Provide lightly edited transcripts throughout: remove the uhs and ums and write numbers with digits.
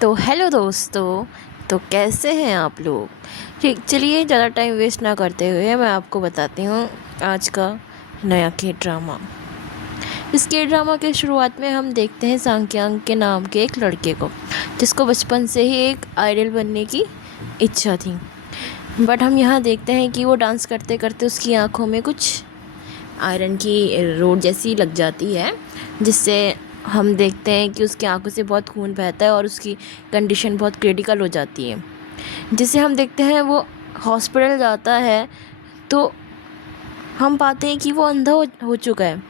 तो हेलो दोस्तों। तो कैसे हैं आप लोग? ठीक, चलिए ज़्यादा टाइम वेस्ट ना करते हुए मैं आपको बताती हूँ आज का नया के ड्रामा। इस के ड्रामा के शुरुआत में हम देखते हैं सांग्यांग के नाम के एक लड़के को, जिसको बचपन से ही एक आइडल बनने की इच्छा थी। बट हम यहाँ देखते हैं कि वो डांस करते करते उसकी आँखों में कुछ आयरन की रोड जैसी लग जाती है, जिससे हम देखते हैं कि उसकी आंखों से बहुत खून बहता है और उसकी कंडीशन बहुत क्रिटिकल हो जाती है। जिसे हम देखते हैं वो हॉस्पिटल जाता है, तो हम पाते हैं कि वो अंधा हो चुका है।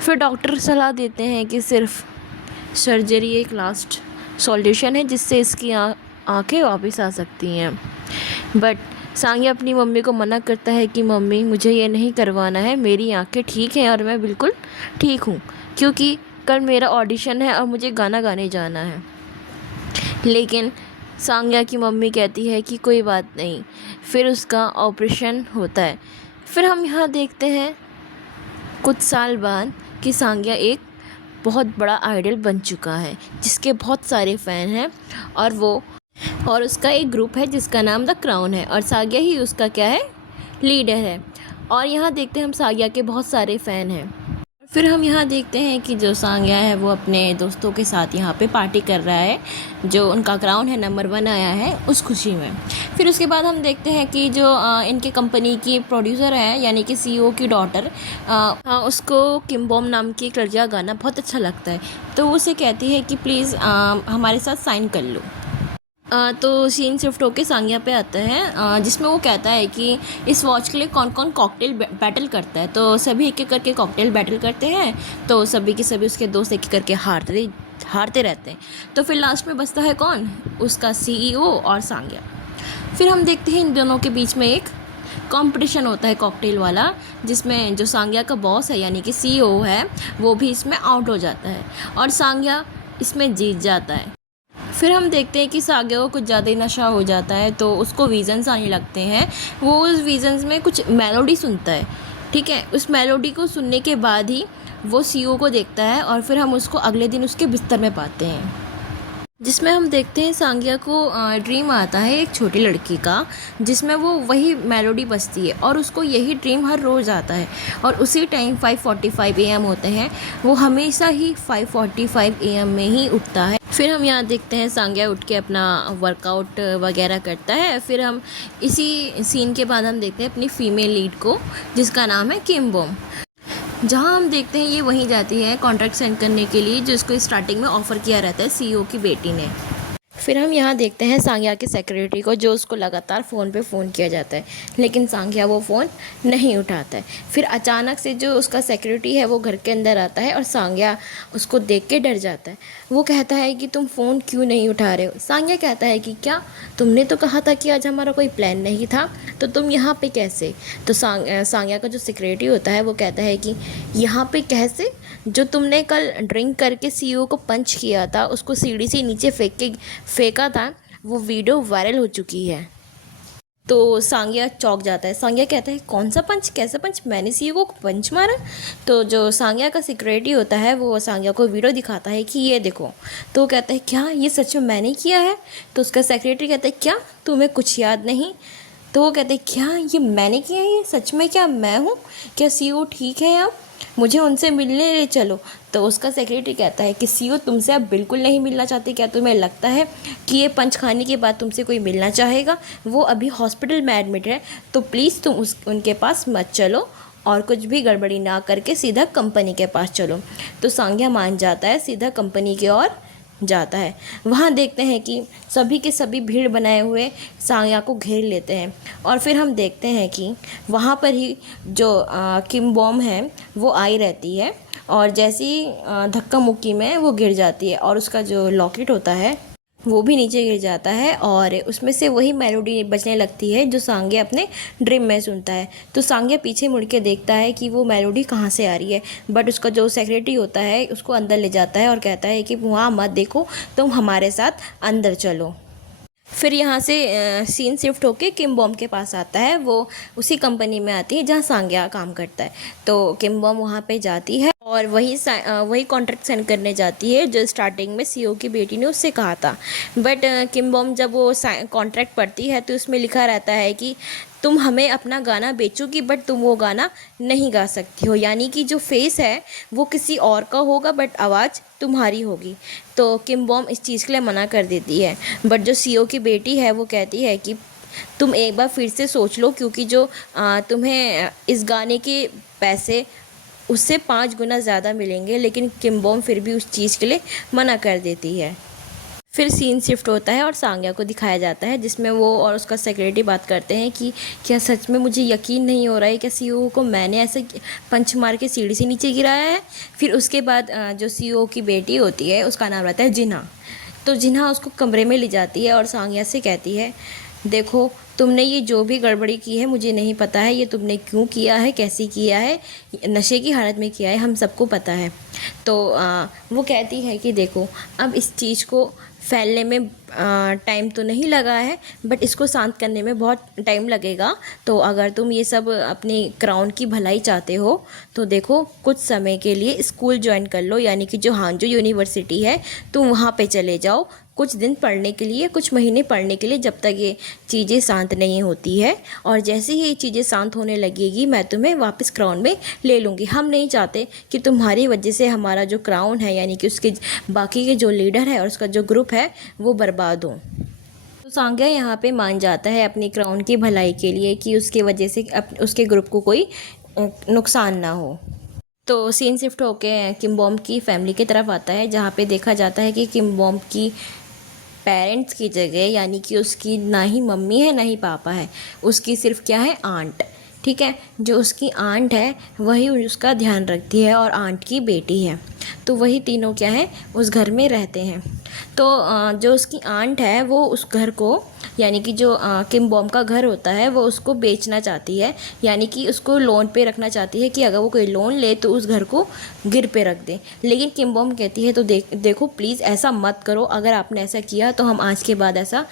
फिर डॉक्टर सलाह देते हैं कि सिर्फ सर्जरी एक लास्ट सॉल्यूशन है जिससे इसकी आंखें वापस आ सकती हैं। बट सांग्या अपनी मम्मी को मना करता है कि मम्मी, मुझे ये नहीं करवाना है, मेरी आंखें ठीक हैं और मैं बिल्कुल ठीक हूँ, क्योंकि कल मेरा ऑडिशन है और मुझे गाना गाने जाना है। लेकिन सांग्या की मम्मी कहती है कि कोई बात नहीं। फिर उसका ऑपरेशन होता है। फिर हम यहाँ देखते हैं कुछ साल बाद कि सांग्या एक बहुत बड़ा आइडल बन चुका है, जिसके बहुत सारे फ़ैन हैं और उसका एक ग्रुप है जिसका नाम द क्राउन है और साग्या ही उसका क्या है, लीडर है। और यहाँ देखते हैं हम साग्या के बहुत सारे फ़ैन हैं। फिर हम यहाँ देखते हैं कि जो सांग्या है वो अपने दोस्तों के साथ यहाँ पे पार्टी कर रहा है, जो उनका क्राउन है नंबर 1 आया है उस खुशी में। फिर उसके बाद हम देखते हैं कि जो इनके कंपनी की प्रोड्यूसर है, यानी कि सीईओ की डॉटर, उसको किम बॉम नाम की एक लड़की का गाना बहुत अच्छा लगता है, तो वो उसे कहती है कि प्लीज़ हमारे साथ साइन कर लो। तो सीन शिफ्ट होके सांग्या पे आता है, जिसमें वो कहता है कि इस वॉच के लिए कौन कौन कॉकटेल बैटल करता है। तो सभी एक एक करके कॉकटेल बैटल करते हैं, तो सभी के सभी उसके दोस्त एक एक करके हारते रहते हैं। तो फिर लास्ट में बचता है कौन, उसका सीईओ और सांग्या। फिर हम देखते हैं इन दोनों के बीच में एक कंपटीशन होता है कॉकटेल वाला, जिसमें जो सांग्या का बॉस है यानी कि सीईओ है वो भी इसमें आउट हो जाता है और सांग्या इसमें जीत जाता है। फिर हम देखते हैं कि साग्या को कुछ ज़्यादा ही नशा हो जाता है, तो उसको विज़न्स आने लगते हैं। वो उस विज़न्स में कुछ मेलोडी सुनता है, ठीक है। उस मेलोडी को सुनने के बाद ही वो सीईओ को देखता है और फिर हम उसको अगले दिन उसके बिस्तर में पाते हैं, जिसमें हम देखते हैं सांग्या को ड्रीम आता है एक छोटी लड़की का, जिसमें वो वही मेलोडी बजती है और उसको यही ड्रीम हर रोज़ आता है और उसी टाइम 5:45 AM होते हैं। वो हमेशा ही 5:45 AM में ही उठता है। फिर हम यहाँ देखते हैं सांग्या उठ के अपना वर्कआउट वगैरह करता है। फिर हम इसी सीन के बाद हम देखते हैं अपनी फ़ीमेल लीड को, जिसका नाम है किम बॉम, जहाँ हम देखते हैं ये वहीं जाती है कॉन्ट्रैक्ट साइन करने के लिए, जो इसको स्टार्टिंग में ऑफ़र किया रहता है सीईओ की बेटी ने। फिर हम यहाँ देखते हैं सांग्या के सेक्रेटरी को, जो उसको लगातार फ़ोन पे फ़ोन किया जाता है, लेकिन सांग्या वो फ़ोन नहीं उठाता है। फिर अचानक से जो उसका सेक्रेटरी है वो घर के अंदर आता है और सांग्या उसको देख के डर जाता है। वो कहता है कि तुम फ़ोन क्यों नहीं उठा रहे हो? सांग्या कहता है कि क्या, तुमने तो कहा था कि आज हमारा कोई प्लान नहीं था, तो तुम यहाँ पे कैसे? तो सांग्या का जो सेक्रेटरी होता है वो कहता है कि यहाँ पे कैसे, जो तुमने कल ड्रिंक करके सीईओ को पंच किया था, उसको सीढ़ी से नीचे फेंका था, वो वीडियो वायरल हो चुकी है। तो सांग्या चौंक जाता है। सांग्या कहता है कौन सा पंच, कैसा पंच, मैंने सीईओ को पंच मारा? तो जो सांग्या का सिक्योरिटी होता है वो सांग्या को वीडियो दिखाता है कि ये देखो। तो वो कहता है क्या ये सच में मैंने किया है? तो उसका सेक्रेटरी कहता है क्या तुम्हें कुछ याद नहीं? तो वो कहते हैं क्या ये मैंने किया है, ये सच में क्या मैं हूँ? क्या सीईओ ठीक है अब, मुझे उनसे मिलने ले चलो। तो उसका सेक्रेटरी कहता है कि सीईओ तुमसे अब बिल्कुल नहीं मिलना चाहती। क्या तुम्हें लगता है कि ये पंच खाने के बाद तुमसे कोई मिलना चाहेगा? वो अभी हॉस्पिटल में एडमिट है, तो प्लीज़ तुम उनके पास मत चलो और कुछ भी गड़बड़ी ना करके सीधा कंपनी के पास चलो। तो सांग्या मान जाता है, सीधा कंपनी की ओर जाता है। वहाँ देखते हैं कि सभी के सभी भीड़ बनाए हुए सांग्या को घेर लेते हैं और फिर हम देखते हैं कि वहाँ पर ही जो किम बॉम है वो आई रहती है और जैसी धक्का मुक्की में वो गिर जाती है और उसका जो लॉकेट होता है वो भी नीचे गिर जाता है और उसमें से वही मेलोडी बजने लगती है जो सांग्या अपने ड्रीम में सुनता है। तो सांग्या पीछे मुड़ के देखता है कि वो मेलोडी कहाँ से आ रही है, बट उसका जो सेक्रेटरी होता है उसको अंदर ले जाता है और कहता है कि वहाँ मत देखो, तुम हमारे साथ अंदर चलो। फिर यहाँ से सीन शिफ्ट होके किम बॉम के पास आता है। वो उसी कंपनी में आती है जहाँ सांग्या काम करता है। तो किम बॉम वहाँ पे जाती है और वही कॉन्ट्रैक्ट साइन करने जाती है जो स्टार्टिंग में सीईओ की बेटी ने उससे कहा था। बट किम बॉम जब वो कॉन्ट्रैक्ट पढ़ती है तो उसमें लिखा रहता है कि तुम हमें अपना गाना बेचोगी बट तुम वो गाना नहीं गा सकती हो, यानी कि जो फेस है वो किसी और का होगा बट आवाज़ तुम्हारी होगी। तो किम बॉम इस चीज़ के लिए मना कर देती है। बट जो सीईओ की बेटी है वो कहती है कि तुम एक बार फिर से सोच लो, क्योंकि जो तुम्हें इस गाने के पैसे उससे 5 गुना ज़्यादा मिलेंगे। लेकिन किम बॉम फिर भी उस चीज़ के लिए मना कर देती है। फिर सीन शिफ्ट होता है और सांग्या को दिखाया जाता है जिसमें वो और उसका सेक्रेटरी बात करते हैं कि क्या सच में मुझे यकीन नहीं हो रहा है कि सीईओ को मैंने ऐसे पंच मार के सीढ़ी से नीचे गिराया है। फिर उसके बाद जो सीईओ की बेटी होती है उसका नाम रहता है जिन्हा। तो जिन्हा उसको कमरे में ले जाती है और सांग्या से कहती है, देखो तुमने ये जो भी गड़बड़ी की है मुझे नहीं पता है, ये तुमने क्यों किया है, कैसे किया है, नशे की हालत में किया है, हम सबको पता है। तो वो कहती है कि देखो अब इस चीज़ को फैलने में टाइम तो नहीं लगा है बट इसको शांत करने में बहुत टाइम लगेगा। तो अगर तुम ये सब अपनी क्राउन की भलाई चाहते हो तो देखो कुछ समय के लिए स्कूल ज्वाइन कर लो, यानी कि जो हांजो यूनिवर्सिटी है तुम वहाँ पे चले जाओ कुछ दिन पढ़ने के लिए, कुछ महीने पढ़ने के लिए, जब तक ये चीज़ें शांत नहीं होती है। और जैसे ही ये चीज़ें शांत होने लगेगी मैं तुम्हें वापस क्राउन में ले लूँगी। हम नहीं चाहते कि तुम्हारी वजह से हमारा जो क्राउन है यानी कि उसके बाकी के जो लीडर है और उसका जो ग्रुप है वो बर्बाद हो। तो सांग्या यहाँ पे मान जाता है अपनी क्राउन की भलाई के लिए कि उसके वजह से उसके ग्रुप को कोई नुकसान ना हो। तो सीन शिफ्ट होके किम बॉम की फैमिली की तरफ आता है जहाँ पे देखा जाता है कि किम बॉम की पेरेंट्स की जगह यानी कि उसकी ना ही मम्मी है ना ही पापा है, उसकी सिर्फ क्या है आंट। ठीक है, जो उसकी आंट है वही उसका ध्यान रखती है और आंट की बेटी है। तो वही तीनों क्या है उस घर में रहते हैं। तो जो उसकी आंट है वो उस घर को यानी कि जो किम बॉम का घर होता है वो उसको बेचना चाहती है, यानी कि उसको लोन पे रखना चाहती है कि अगर वो कोई लोन ले तो उस घर को गिर पे रख दे। लेकिन किम बॉम कहती है तो देखो प्लीज़ ऐसा मत करो, अगर आपने ऐसा किया तो हम आज के बाद ऐसा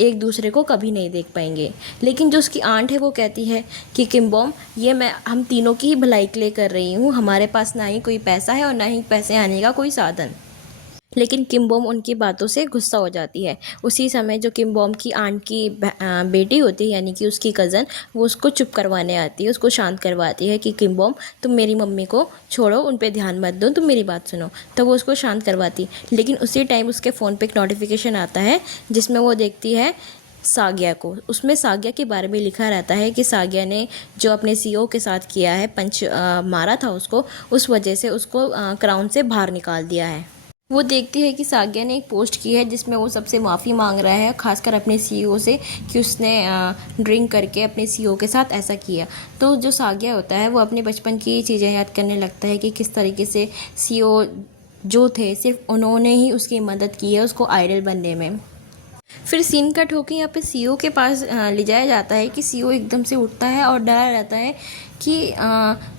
एक दूसरे को कभी नहीं देख पाएंगे। लेकिन जो उसकी आंट है वो कहती है कि किम बॉम ये मैं हम तीनों की ही भलाई के लिए कर रही हूँ, हमारे पास ना ही कोई पैसा है और ना ही पैसे आने का कोई साधन। लेकिन किम बॉम उनकी बातों से गुस्सा हो जाती है। उसी समय जो किम बॉम की आंट की बेटी होती है यानी कि उसकी कज़न, वो उसको चुप करवाने आती है, उसको शांत करवाती है कि किम बॉम तुम मेरी मम्मी को छोड़ो, उन पे ध्यान मत दो, तुम मेरी बात सुनो। तो वो उसको शांत करवाती। लेकिन उसी टाइम उसके फ़ोन पे एक नोटिफिकेशन आता है जिसमें वो देखती है सांग्या को। उसमें सांग्या के बारे में लिखा रहता है कि सांग्या ने जो अपने सीईओ के साथ किया है, पंच मारा था उसको, उस वजह से उसको क्राउन से बाहर निकाल दिया है। वो देखती है कि सांग्या ने एक पोस्ट की है जिसमें वो सबसे माफ़ी मांग रहा है, खासकर अपने सीईओ से कि उसने ड्रिंक करके अपने सीईओ के साथ ऐसा किया। तो जो सांग्या होता है वो अपने बचपन की चीज़ें याद करने लगता है कि किस तरीके से सीईओ जो थे सिर्फ उन्होंने ही उसकी मदद की है उसको आइडल बनने में। फिर सीन कट होकर यहाँ पे सीईओ के पास ले जाया जाता है कि सीईओ एकदम से उठता है और डरा रहता है कि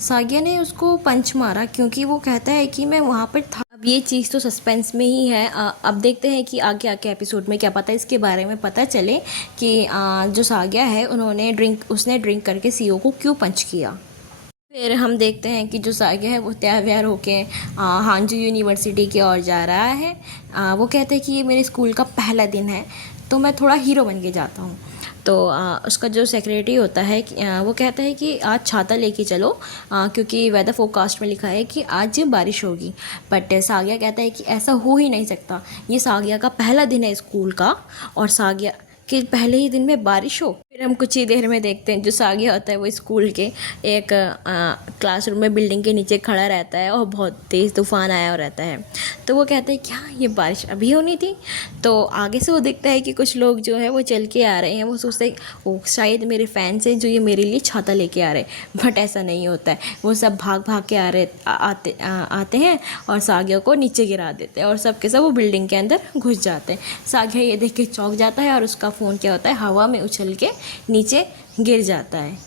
सांग्या ने उसको पंच मारा, क्योंकि वो कहता है कि मैं वहाँ पर था। अब ये चीज़ तो सस्पेंस में ही है। अब देखते हैं कि आगे आगे एपिसोड में क्या पता इसके बारे में पता चले कि जो सांग्या है उसने ड्रिंक करके सीईओ को क्यों पंच किया। फिर हम देखते हैं कि जो सांग्या है वो तैयार व्यार होके हांजू यूनिवर्सिटी की ओर जा रहा है। वो कहते हैं कि ये मेरे स्कूल का पहला दिन है तो मैं थोड़ा हीरो बन के जाता हूँ। तो उसका जो सेक्रेटरी होता है वो कहता है कि आज छाता लेके चलो क्योंकि वेदर फोरकास्ट में लिखा है कि आज बारिश होगी। बट सांग्या कहता है कि ऐसा हो ही नहीं सकता, ये सांग्या का पहला दिन है स्कूल का और सांग्या कि पहले ही दिन में बारिश हो। फिर हम कुछ ही देर में देखते हैं जो सांग्या होता है वो स्कूल के एक क्लासरूम में बिल्डिंग के नीचे खड़ा रहता है और बहुत तेज़ तूफान आया हो रहता है। तो वो कहता है क्या ये बारिश अभी होनी थी। तो आगे से वो देखता है कि कुछ लोग जो है वो चल के आ रहे हैं। वो सोचते हैं वो शायद मेरे फैंस हैं जो ये मेरे लिए छाता लेके आ रहे हैं, बट ऐसा नहीं होता है। वो सब भाग भाग के आते हैं और सांग्या को नीचे गिरा देते हैं और सब के सब वो बिल्डिंग के अंदर घुस जाते हैं। सांग्या ये देख के चौंक जाता है और उसका फ़ोन क्या होता है हवा में उछल के नीचे गिर जाता है।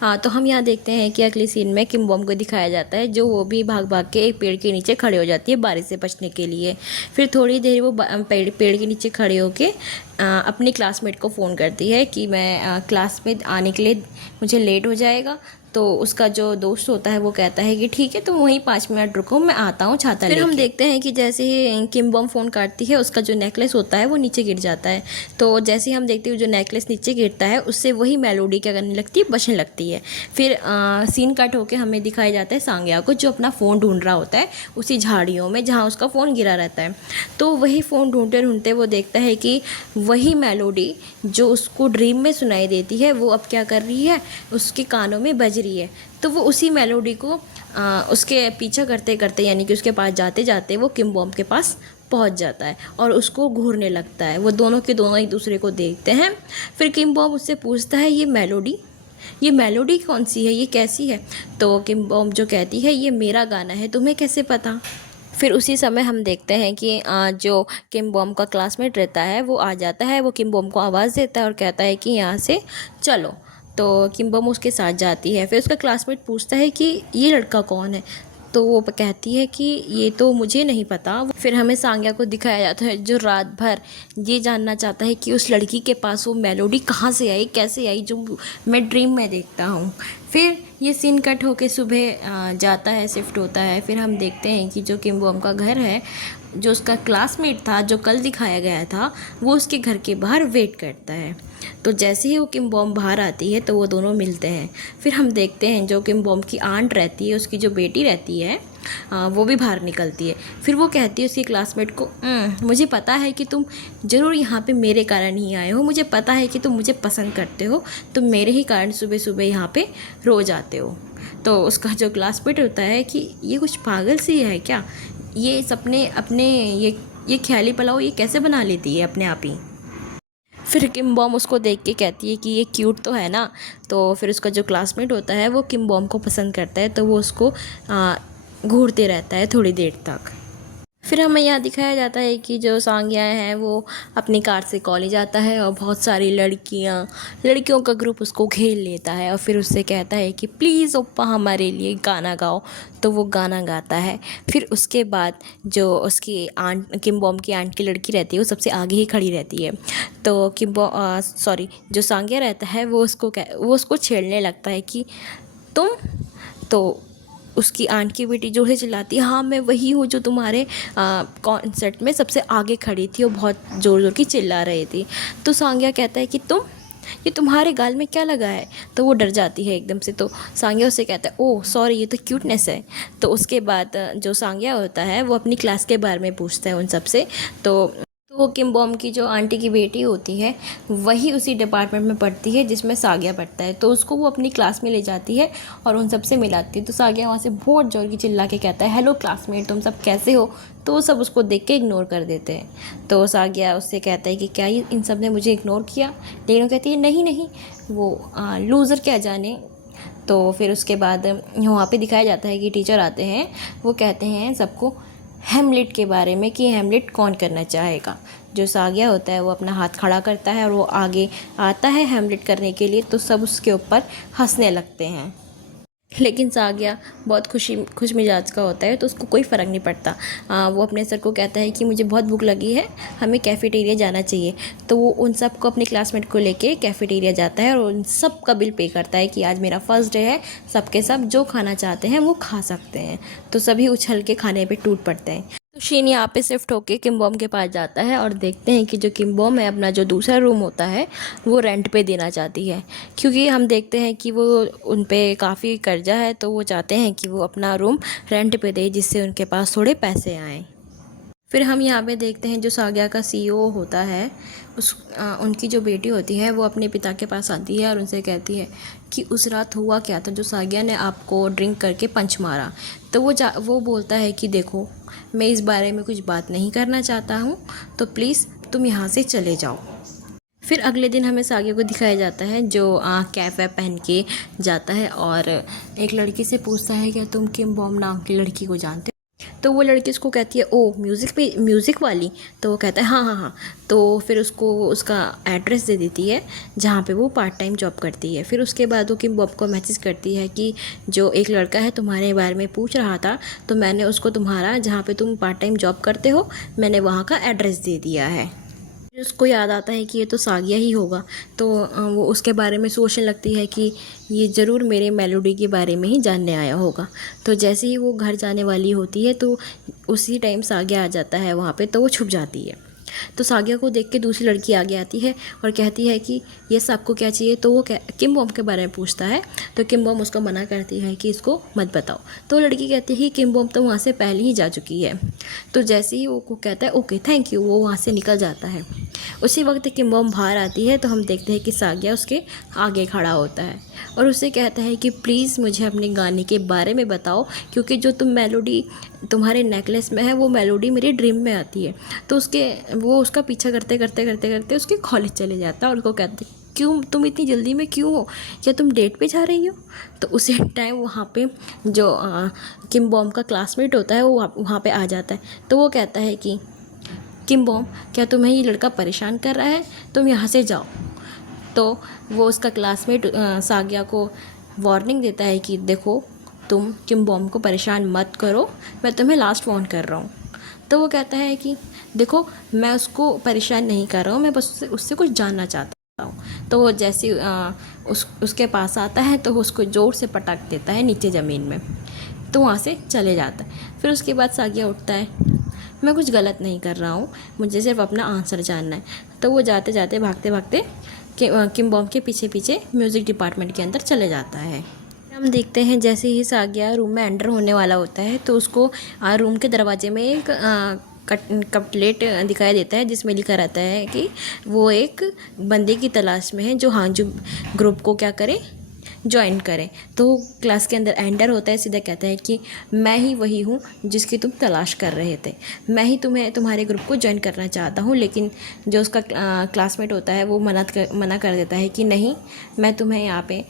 हाँ, तो हम यहाँ देखते हैं कि अगली सीन में किम बॉम को दिखाया जाता है, जो वो भी भाग भाग के एक पेड़ के नीचे खड़े हो जाती है बारिश से बचने के लिए। फिर थोड़ी देर वो पेड़ के नीचे खड़े होके अपनी क्लासमेट को फ़ोन करती है कि मैं क्लास में आने के लिए मुझे लेट हो जाएगा। तो उसका जो दोस्त होता है वो कहता है कि ठीक है, तुम वहीं 5 मिनट रुको, मैं आता हूँ छाता लेके। फिर हम देखते हैं कि जैसे ही किम बॉम फ़ोन काटती है, उसका जो नेकलेस होता है वो नीचे गिर जाता है। तो जैसे ही हम देखते हैं जो नेकलेस नीचे गिरता है, उससे वही मेलोडी क्या करने लगती है, बचने लगती है। फिर सीन कट होके हमें दिखाया जाता है सांग्या को, जो अपना फ़ोन ढूंढ रहा होता है उसी झाड़ियों में जहाँ उसका फ़ोन गिरा रहता है। तो वही फ़ोन ढूंढते ढूंढते वो देखता है कि वही मेलोडी जो उसको ड्रीम में सुनाई देती है, वो अब क्या कर रही है, उसके कानों में बज रही है। तो वो उसी मेलोडी को उसके पीछा करते करते, यानी कि उसके पास जाते जाते वो किम बॉम के पास पहुंच जाता है और उसको घूरने लगता है। वो दोनों के दोनों एक दूसरे को देखते हैं। फिर किम बॉम उससे पूछता है, ये मेलोडी कौन सी है, ये कैसी है? तो किम बॉम जो कहती है, ये मेरा गाना है, तुम्हें कैसे पता? फिर उसी समय हम देखते हैं कि जो किम बॉम का क्लासमेट रहता है वो आ जाता है। वो किम बॉम को आवाज़ देता है और कहता है कि यहाँ से चलो। तो किम बॉम उसके साथ जाती है। फिर उसका क्लासमेट पूछता है कि ये लड़का कौन है? तो वो कहती है कि ये तो मुझे नहीं पता। फिर हमें सांग्या को दिखाया जाता है, जो रात भर ये जानना चाहता है कि उस लड़की के पास वो मेलोडी कहाँ से आई, कैसे आई, जो मैं ड्रीम में देखता हूँ। फिर ये सीन कट होके सुबह जाता है, शिफ्ट होता है। फिर हम देखते हैं कि जो किम बॉम का घर है, जो उसका क्लासमेट था जो कल दिखाया गया था, वो उसके घर के बाहर वेट करता है। तो जैसे ही वो किम बॉम बाहर आती है तो वो दोनों मिलते हैं। फिर हम देखते हैं जो किम बॉम की आंट रहती है, उसकी जो बेटी रहती है, वो भी बाहर निकलती है। फिर वो कहती है उसकी क्लासमेट को, मुझे पता है कि तुम ज़रूर यहाँ पे मेरे कारण ही आए हो, मुझे पता है कि तुम मुझे पसंद करते हो, तुम मेरे ही कारण सुबह सुबह यहाँ पे रोज़ आते हो। तो उसका जो क्लासमेट होता है कि ये कुछ पागल सी है क्या, ये सपने अपने ये ख्याली पलाओ ये कैसे बना लेती है अपने आप ही। फिर किम बॉम उसको देख के कहती है कि ये क्यूट तो है ना। तो फिर उसका जो क्लासमेट होता है वो किम बॉम को पसंद करता है, तो वो उसको घूरते रहता है थोड़ी देर तक। फिर हमें यहाँ दिखाया जाता है कि जो सांग्या है वो अपनी कार से कॉलेज आता है और बहुत सारी लड़कियों का ग्रुप उसको घेर लेता है और फिर उससे कहता है कि प्लीज़ ओप्पा हमारे लिए गाना गाओ। तो वो गाना गाता है। फिर उसके बाद जो उसकी आंट, किम बॉम की आंट की लड़की रहती है, वो सबसे आगे ही खड़ी रहती है। तो जो सांग्या रहता है वो उसको छेड़ने लगता है कि तुम। तो उसकी आंट की बेटी जोर से चिल्लाती है, हाँ मैं वही हूँ जो तुम्हारे कॉन्सर्ट में सबसे आगे खड़ी थी, और बहुत ज़ोर ज़ोर की चिल्ला रही थी। तो सांग्या कहता है कि ये तुम्हारे गाल में क्या लगा है? तो वो डर जाती है एकदम से। तो सांग्या उससे कहता है, ओह सॉरी, ये तो क्यूटनेस है। तो उसके बाद जो सांग्या होता है वो अपनी क्लास के बारे में पूछता है उन सब से। तो वो किम बॉम की जो आंटी की बेटी होती है वही उसी डिपार्टमेंट में पढ़ती है जिसमें साग्या पढ़ता है। तो उसको वो अपनी क्लास में ले जाती है और उन सब से मिलाती है। तो साग्या वहाँ से बहुत जोर की चिल्ला के कहता है, हेलो क्लासमेट, तुम सब कैसे हो? तो वो सब उसको देख के इग्नोर कर देते हैं। तो साग्या उससे कहता है कि क्या ये इन सब ने मुझे इग्नोर किया? लेकिन वो कहती है नहीं नहीं, वो लूज़र क्या जाने। तो फिर उसके बाद वहाँ पे दिखाया जाता है कि टीचर आते हैं, वो कहते हैं सबको हेमलेट के बारे में कि हेमलेट कौन करना चाहेगा। जो साग्या होता है वो अपना हाथ खड़ा करता है और वो आगे आता है हेमलेट करने के लिए। तो सब उसके ऊपर हंसने लगते हैं, लेकिन साग्या बहुत खुश मिजाज का होता है, तो उसको कोई फ़र्क नहीं पड़ता। वो अपने सर को कहता है कि मुझे बहुत भूख लगी है, हमें कैफ़ेटेरिया जाना चाहिए। तो वो उन सब को, अपने क्लासमेट को लेके कैफ़ेटेरिया जाता है और उन सब का बिल पे करता है कि आज मेरा फर्स्ट डे है, सबके सब जो खाना चाहते हैं वो खा सकते हैं। तो सभी उछल के खाने पे टूट पड़ते हैं। तो शीन यहाँ पे शिफ्ट होके किम बॉम के पास जाता है और देखते हैं कि जो किम बॉम है अपना जो दूसरा रूम होता है वो रेंट पे देना चाहती है, क्योंकि हम देखते हैं कि वो उन पे काफ़ी कर्जा है। तो वो चाहते हैं कि वो अपना रूम रेंट पे दे, जिससे उनके पास थोड़े पैसे आएँ। फिर हम यहाँ पे देखते हैं जो साग्या का सीईओ होता है, उनकी जो बेटी होती है वो अपने पिता के पास आती है और उनसे कहती है कि उस रात हुआ क्या था जो साग्या ने आपको ड्रिंक करके पंच मारा। तो वो बोलता है कि देखो, मैं इस बारे में कुछ बात नहीं करना चाहता हूँ, तो प्लीज़ तुम यहाँ से चले जाओ। फिर अगले दिन हमें साग्या को दिखाया जाता है जो कैप वैप पहन के जाता है और एक लड़की से पूछता है, क्या तुम किम बॉम नाम की लड़की को जानते हो? तो वो लड़की उसको कहती है ओ म्यूज़िक वाली। तो वो कहता है हाँ हाँ हाँ। तो फिर उसको उसका एड्रेस दे देती है जहाँ पे वो पार्ट टाइम जॉब करती है। फिर उसके बाद वो किम बॉब को मैसेज करती है कि जो एक लड़का है तुम्हारे बारे में पूछ रहा था, तो मैंने उसको तुम्हारा जहाँ पे तुम पार्ट टाइम जॉब करते हो मैंने वहाँ का एड्रेस दे दिया है। उसको याद आता है कि ये तो सागिया ही होगा। तो वो उसके बारे में सोचने लगती है कि ये ज़रूर मेरे मेलोडी के बारे में ही जानने आया होगा। तो जैसे ही वो घर जाने वाली होती है तो उसी टाइम सागिया आ जाता है वहाँ पे, तो वो छुप जाती है। तो सागिया को देख के दूसरी लड़की आगे आती है और कहती है कि ये सबको क्या चाहिए। तो वो किम बॉम के बारे में पूछता है। तो किम बॉम उसको मना करती है कि इसको मत बताओ। तो लड़की कहती है कि किम बॉम तो वहाँ से पहले ही जा चुकी है। तो जैसे ही वो कहता है ओके थैंक यू, वो वहाँ से निकल जाता है। उसी वक्त किम बॉम बाहर आती है तो हम देखते हैं कि सागिया उसके आगे खड़ा होता है और उससे कहता है कि प्लीज़ मुझे अपने गाने के बारे में बताओ, क्योंकि जो तुम मेलोडी तुम्हारे नेकलेस में है वो मेलोडी मेरी ड्रीम में आती है। तो वो उसका पीछा करते करते करते करते उसके कॉलेज चले जाता है और उसको कहते क्यों तुम इतनी जल्दी में क्यों हो, क्या तुम डेट पे जा रही हो। तो उसी टाइम वहाँ पे जो किम बॉम का क्लासमेट होता है वो वहाँ पे आ जाता है। तो वो कहता है कि किम बॉम क्या तुम्हें ये लड़का परेशान कर रहा है, तुम यहाँ से जाओ। तो वो उसका क्लासमेट सागिया को वार्निंग देता है कि देखो तुम किम बॉम को परेशान मत करो, मैं तुम्हें लास्ट वार्न कर रहा हूँ। तो वो कहता है कि देखो मैं उसको परेशान नहीं कर रहा हूँ, मैं बस उससे कुछ जानना चाहता हूँ। तो वो जैसे उसके पास आता है तो वो उसको ज़ोर से पटक देता है नीचे ज़मीन में। तो वहाँ से चले जाता है। फिर उसके बाद सागिया उठता है, मैं कुछ गलत नहीं कर रहा हूँ, मुझे सिर्फ अपना आंसर जानना है। तो वो जाते जाते भागते भागते किम बॉम के पीछे पीछे म्यूज़िक डिपार्टमेंट के अंदर चले जाता है। हम देखते हैं जैसे ही सागिया रूम में एंटर होने वाला होता है तो उसको रूम के दरवाजे में एक कपलेट दिखाई देता है जिसमें लिखा रहता है कि वो एक बंदे की तलाश में है जो हांजू ग्रुप को क्या करे, ज्वाइन करें। तो क्लास के अंदर एंटर होता है, सीधा कहता है कि मैं ही वही हूँ जिसकी तुम तलाश कर रहे थे, मैं ही तुम्हारे ग्रुप को ज्वाइन करना चाहता हूँ। लेकिन जो उसका क्लासमेट होता है वो मना कर देता है कि नहीं, मैं तुम्हें यहाँ पे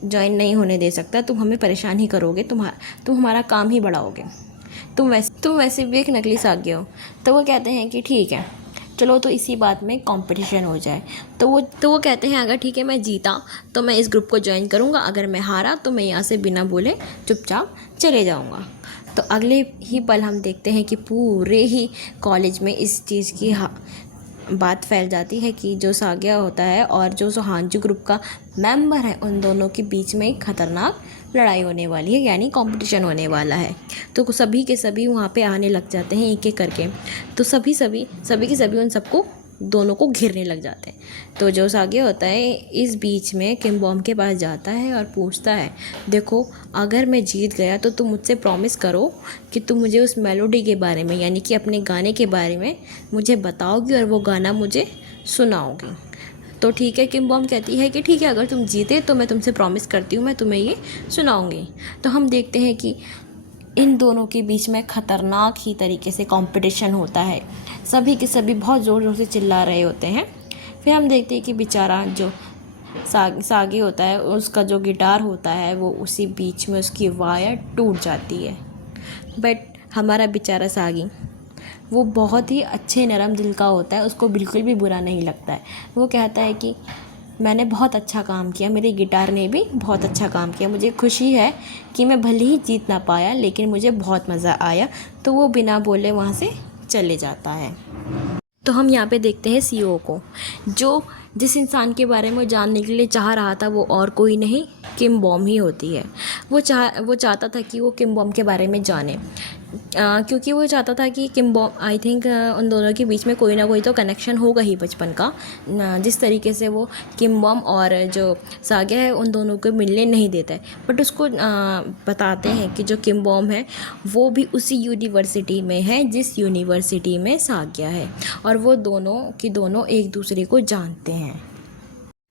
ज्वाइन नहीं होने दे सकता, तुम हमें परेशान ही करोगे, तुम हमारा काम ही बढ़ाओगे, तुम वैसे भी एक नकली सागिया हो। तो वो कहते हैं कि ठीक है चलो तो इसी बात में कंपटीशन हो जाए। तो वो कहते हैं अगर ठीक है मैं जीता तो मैं इस ग्रुप को ज्वाइन करूँगा, अगर मैं हारा तो मैं यहाँ से बिना बोले चुपचाप चले जाऊँगा। तो अगले ही पल हम देखते हैं कि पूरे ही कॉलेज में इस चीज़ की बात फैल जाती है कि जो सागिया होता है और जो हांजू ग्रुप का मेंबर है उन दोनों के बीच में एक खतरनाक लड़ाई होने वाली है, यानी कंपटीशन होने वाला है। तो सभी के सभी वहाँ पे आने लग जाते हैं एक एक करके। तो सभी के सभी उन सबको दोनों को घेरने लग जाते हैं। तो जो सागिया होता है इस बीच में किम बॉम के पास जाता है और पूछता है देखो अगर मैं जीत गया तो तुम मुझसे प्रॉमिस करो कि तुम मुझे उस मेलोडी के बारे में यानी कि अपने गाने के बारे में मुझे बताओगी और वो गाना मुझे सुनाओगी। तो ठीक है, किम बॉम कहती है कि ठीक है अगर तुम जीते तो मैं तुमसे प्रॉमिस करती हूँ मैं तुम्हें ये सुनाऊँगी। तो हम देखते हैं कि इन दोनों के बीच में ख़तरनाक ही तरीके से कंपटीशन होता है, सभी के सभी बहुत ज़ोर ज़ोर से चिल्ला रहे होते हैं। फिर हम देखते हैं कि बेचारा जो सागी होता है उसका जो गिटार होता है वो उसी बीच में उसकी वायर टूट जाती है। बट हमारा बेचारा सागी वो बहुत ही अच्छे नरम दिल का होता है, उसको बिल्कुल भी बुरा नहीं लगता है। वो कहता है कि मैंने बहुत अच्छा काम किया, मेरे गिटार ने भी बहुत अच्छा काम किया, मुझे खुशी है कि मैं भले ही जीत ना पाया लेकिन मुझे बहुत मज़ा आया। तो वो बिना बोले वहाँ से चले जाता है। तो हम यहाँ पे देखते हैं सीईओ को, जो जिस इंसान के बारे में जानने के लिए चाह रहा था वो और कोई नहीं किम बॉम ही होती है। वो चाहता था कि वो किम बॉम के बारे में जाने, क्योंकि वो चाहता था कि किम बॉम आई थिंक उन दोनों के बीच में कोई ना कोई तो कनेक्शन होगा ही बचपन का। जिस तरीके से वो किम बॉम और जो सागिया है उन दोनों को मिलने नहीं देता है, बट उसको बताते हैं कि जो किम बॉम है वो भी उसी यूनिवर्सिटी में है जिस यूनिवर्सिटी में सागिया है और वो दोनों एक दूसरे को जानते हैं।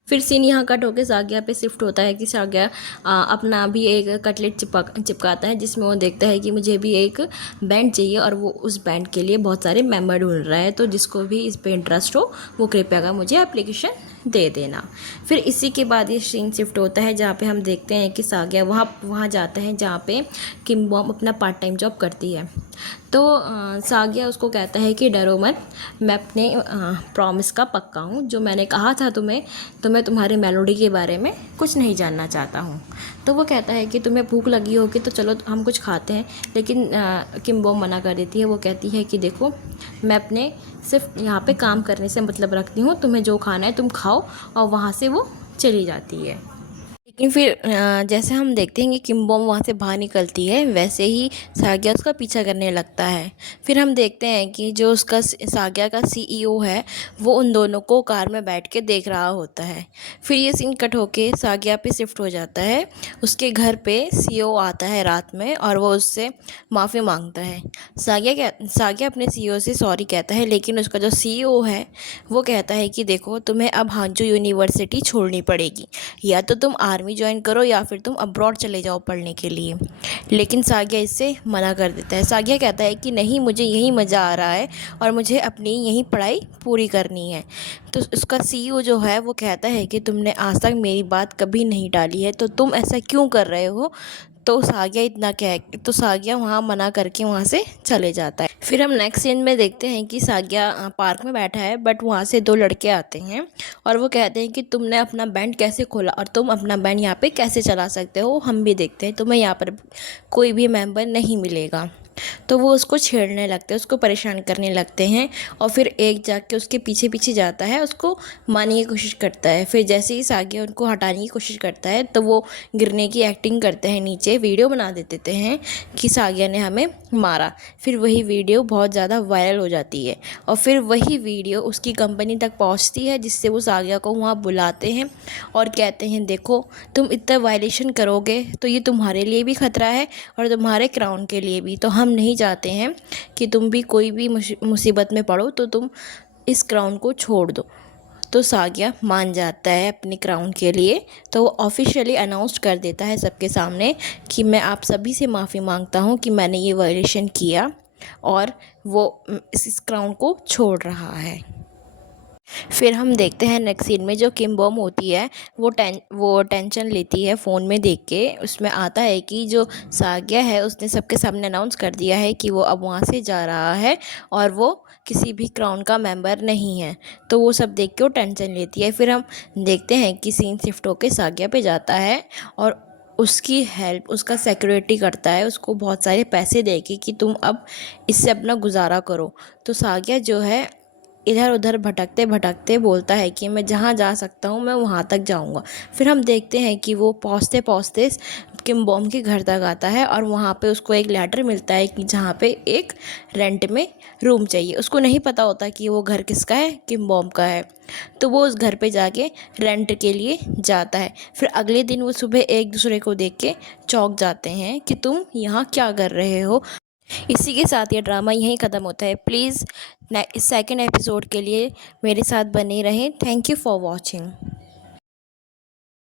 फिर सीन यहाँ कट होकर सागिया पे शिफ्ट होता है कि सागिया अपना भी एक कटलेट चिपकाता है जिसमें वो देखता है कि मुझे भी एक बैंड चाहिए और वो उस बैंड के लिए बहुत सारे मेंबर ढूंढ रहा है। तो जिसको भी इस पे इंटरेस्ट हो वो कृपया का मुझे एप्लीकेशन दे देना। फिर इसी के बाद ये सीन शिफ्ट होता है जहाँ पे हम देखते हैं कि साग्या वहाँ जाता है जहाँ पे किम बॉम अपना पार्ट टाइम जॉब करती है। तो साग्या उसको कहता है कि डरो मत, मैं अपने प्रॉमिस का पक्का हूँ, जो मैंने कहा था तुम्हें, तो मैं तुम्हारे मेलोडी के बारे में कुछ नहीं जानना चाहता हूँ। तो वो कहता है कि तुम्हें भूख लगी होगी तो चलो हम कुछ खाते हैं, लेकिन किम बॉम मना कर देती है। वो कहती है कि देखो, मैं अपने सिर्फ यहाँ पे काम करने से मतलब रखती हूँ, तुम्हें जो खाना है तुम खाओ, और वहाँ से वो चली जाती है। लेकिन फिर जैसे हम देखते हैं कि किम बॉम वहाँ से बाहर निकलती है, वैसे ही साग्या उसका पीछा करने लगता है। फिर हम देखते हैं कि जो उसका साग्या का सीईओ है, वो उन दोनों को कार में बैठ के देख रहा होता है। फिर ये सीन कट होके साग्या पे शिफ्ट हो जाता है। उसके घर पे सीईओ आता है रात में और वो उससे माफ़ी मांगता है। साग्या अपने सीईओ से सॉरी कहता है, लेकिन उसका जो सीईओ है वो कहता है कि देखो, तुम्हें अब हांजू यूनिवर्सिटी छोड़नी पड़ेगी, या तो तुम आर्मी ज्वाइन करो या फिर तुम अब्रॉड चले जाओ पढ़ने के लिए। लेकिन साग्या इससे मना कर देता है। साग्या कहता है कि नहीं, मुझे यही मज़ा आ रहा है और मुझे अपनी यही पढ़ाई पूरी करनी है। तो उसका सीईओ जो है वो कहता है कि तुमने आज तक मेरी बात कभी नहीं टाली है, तो तुम ऐसा क्यों कर रहे हो। तो साग्या वहाँ मना करके वहाँ से चले जाता है। फिर हम नेक्स्ट सीन में देखते हैं कि साग्या पार्क में बैठा है, बट वहाँ से दो लड़के आते हैं और वो कहते हैं कि तुमने अपना बैंड कैसे खोला और तुम अपना बैंड यहाँ पे कैसे चला सकते हो, हम भी देखते हैं, तुम्हें यहाँ पर कोई भी मेंबर नहीं मिलेगा। तो वो उसको छेड़ने लगते हैं, उसको परेशान करने लगते हैं, और फिर एक जाके उसके पीछे पीछे जाता है, उसको मारने की कोशिश करता है। फिर जैसे ही साग्या उनको हटाने की कोशिश करता है तो वो गिरने की एक्टिंग करते हैं, नीचे वीडियो बना देते हैं कि साग्या ने हमें मारा। फिर वही वीडियो बहुत ज़्यादा वायरल हो जाती है और फिर वही वीडियो उसकी कंपनी तक पहुंचती है, जिससे वो साग्या को वहाँ बुलाते हैं और कहते हैं देखो, तुम इतना वायलेशन करोगे तो ये तुम्हारे लिए भी ख़तरा है और तुम्हारे क्राउन के लिए भी। तो हम नहीं चाहते हैं कि तुम भी कोई भी मुसीबत में पड़ो, तो तुम इस क्राउन को छोड़ दो। तो साग्या मान जाता है अपनी क्राउन के लिए। तो वो ऑफिशियली अनाउंस कर देता है सबके सामने कि मैं आप सभी से माफ़ी मांगता हूँ कि मैंने ये वायलेशन किया, और वो इस क्राउन को छोड़ रहा है। फिर हम देखते हैं नेक्स्ट सीन में जो किम बॉम होती है वो टेंशन लेती है फ़ोन में देख के। उसमें आता है कि जो साग्या है उसने सबके सामने अनाउंस कर दिया है कि वो अब वहाँ से जा रहा है और वो किसी भी क्राउन का मेंबर नहीं है। तो वो सब देख के वो टेंशन लेती है। फिर हम देखते हैं कि सीन शिफ्ट होके साग्या पे जाता है और उसकी हेल्प उसका सिक्योरिटी करता है, उसको बहुत सारे पैसे दे के कि तुम अब इससे अपना गुजारा करो। तो साग्या जो है इधर उधर भटकते भटकते बोलता है कि मैं जहाँ जा सकता हूँ मैं वहाँ तक जाऊँगा। फिर हम देखते हैं कि वो पहुँचते पहुँचते किम बॉम के घर तक आता है और वहाँ पे उसको एक लेटर मिलता है कि जहाँ पे एक रेंट में रूम चाहिए। उसको नहीं पता होता कि वो घर किसका है, किम बॉम का है। तो वो उस घर पे जाके रेंट के लिए जाता है। फिर अगले दिन वो सुबह एक दूसरे को देख के चौंक जाते हैं कि तुम यहाँ क्या कर रहे हो। इसी के साथ ये ड्रामा यहीं ख़त्म होता है। प्लीज़ सेकंड एपिसोड के लिए मेरे साथ बने रहें। Thank you for watching.